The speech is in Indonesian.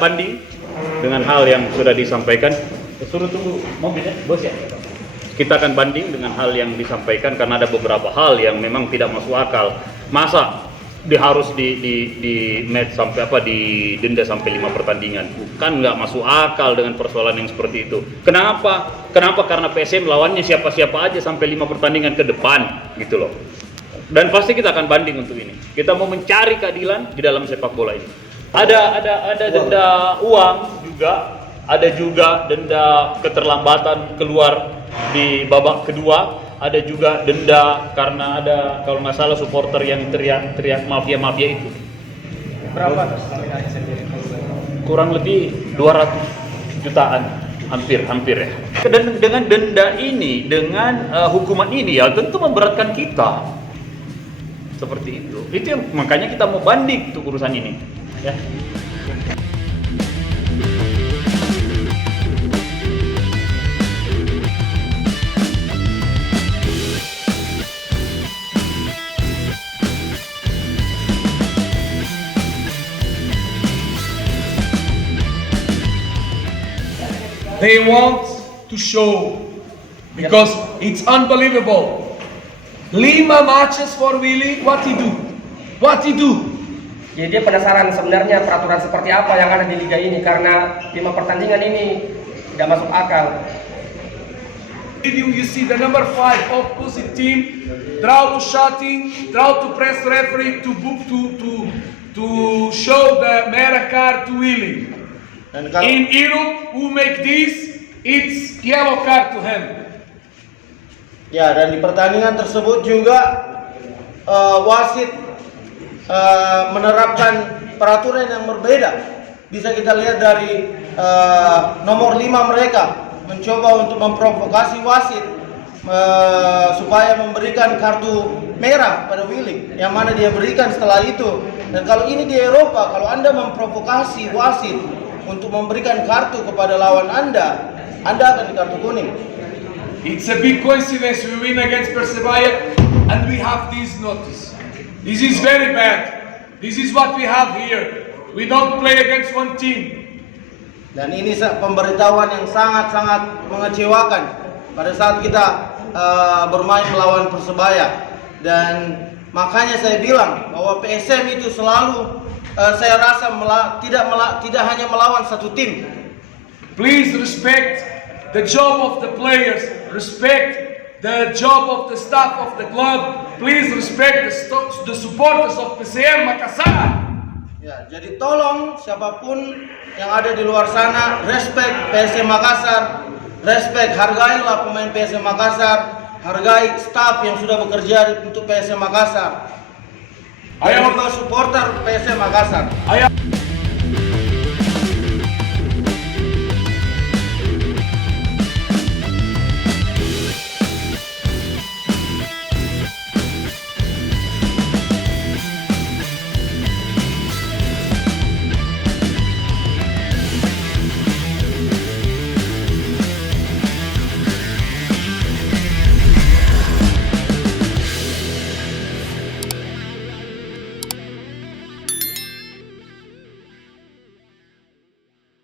banding dengan hal yang sudah disampaikan. Suruh tunggu mobilnya, bos ya. Kita akan banding dengan hal yang disampaikan karena ada beberapa hal yang memang tidak masuk akal. Masa harus di match sampai di denda sampai 5 pertandingan? Kan nggak masuk akal dengan persoalan yang seperti itu. Kenapa? Karena PSM lawannya siapa-siapa aja sampai 5 pertandingan ke depan gitu loh. Dan pasti kita akan banding untuk ini. Kita mau mencari keadilan di dalam sepak bola ini. Ada denda uang juga, ada juga denda keterlambatan keluar di babak kedua, ada juga denda karena ada kalau nggak salah supporter yang teriak mafia itu. Berapa? Kurang lebih 200 jutaan, hampir ya. Dan dengan denda ini, dengan hukuman ini ya tentu memberatkan kita. Seperti itu. Itu yang makanya kita mau banding untuk urusan ini, ya. They want to show because it's unbelievable. 5 matches for Willy, what he do? Jadi dia penasaran sebenarnya peraturan seperti apa yang ada di liga ini karena 5 pertandingan ini tidak masuk akal. You see the number 5 opposite team try to shooting, try to press referee to show the merah card to Willy. In Europe, who make this, it's yellow card to him. Ya, dan di pertandingan tersebut juga wasit menerapkan peraturan yang berbeda. Bisa kita lihat dari nomor 5 mereka mencoba untuk memprovokasi wasit supaya memberikan kartu merah pada Willy, yang mana dia berikan setelah itu. Dan kalau ini di Eropa, kalau Anda memprovokasi wasit untuk memberikan kartu kepada lawan Anda akan dikartu kuning. It's a big coincidence we win against Persebaya and we have this notice. This is very bad. This is what we have here. We don't play against one team. Dan ini pemberitahuan yang sangat-sangat mengecewakan pada saat kita bermain melawan Persebaya. Dan makanya saya bilang bahwa PSM itu selalu saya rasa tidak hanya melawan satu tim. Please respect the job of the players, respect the job of the staff of the club. Please respect the supporters of PSM Makassar. Ya, jadi tolong siapapun yang ada di luar sana, respect PSM Makassar, respect, hargailah pemain PSM Makassar, hargai staff yang sudah bekerja untuk PSM Makassar. I am a supporter PSM Makassar.